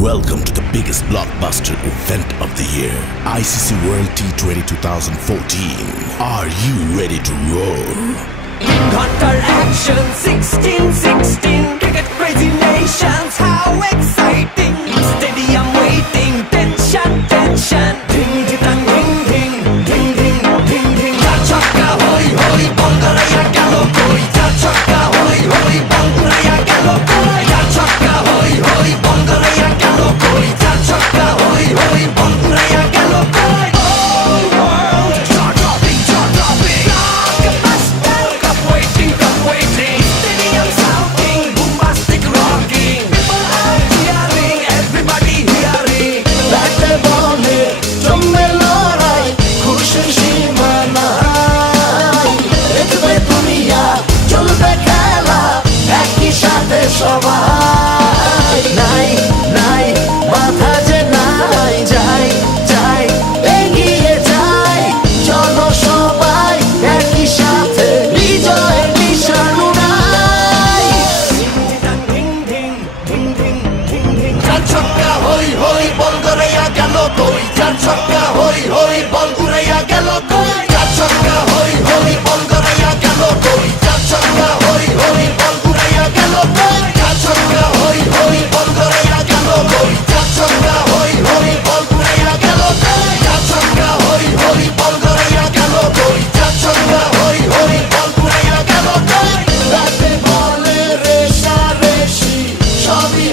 Welcome to the biggest blockbuster event of the year, ICC World T20 2014. Are you ready to roar? Hunter action 16-16, cricket crazy nations, how exciting! Stadium waiting, tension, tension. Ding ding dang, ding ding, ding ding, ding ding. Ja chhakka hoi hoi, banguraiya gelo koi. Ja chhakka hoi hoi, banguraiya gelo koi. Ja chhakka hoi hoi, banguraiya gelo koi. Ja chhakka hoi hoi, banguraiya gelo koi. All world jaw-dropping, jaw-dropping. Blockbuster, cup waiting, cup waiting. Stadium shouting, bombastic rocking. People are cheering, everybody hearing. ব্যাটে বলে জমে লড়াই, খুশির সীমা নাই। দেখবে দুনিয়া, চলবে খেলা, একই সাথে সবাই। নাই নাই বাধা যে নাই, যাই যাই এগিয়ে যাই। চলো সবাই একই সাথে, বিজয়ের নিশান উড়াই। Ding ding, ding ding, ding ding. চার ছক্কা হই হই, বল গড়াইয়া গেল কই। চার ছক্কা হই হই, বল উড়াইয়া গেল কই। চার ছক্কা হই হই, বল গড়াইয়া গেল কই। চার ছক্কা হই হই, বল উড়াইয়া গেল কই। চার ছক্কা হই হই, বল গড়াইয়া গেল কই। চার ছক্কা হই হই, বল উড়াইয়া গেল কই। চার ছক্কা হই হই, বল গড়াইয়া গেল কই। চার ছক্কা হই হই, বল উড়াইয়া গেল কই। ব্যাটে বলে রেষারেষি, সবই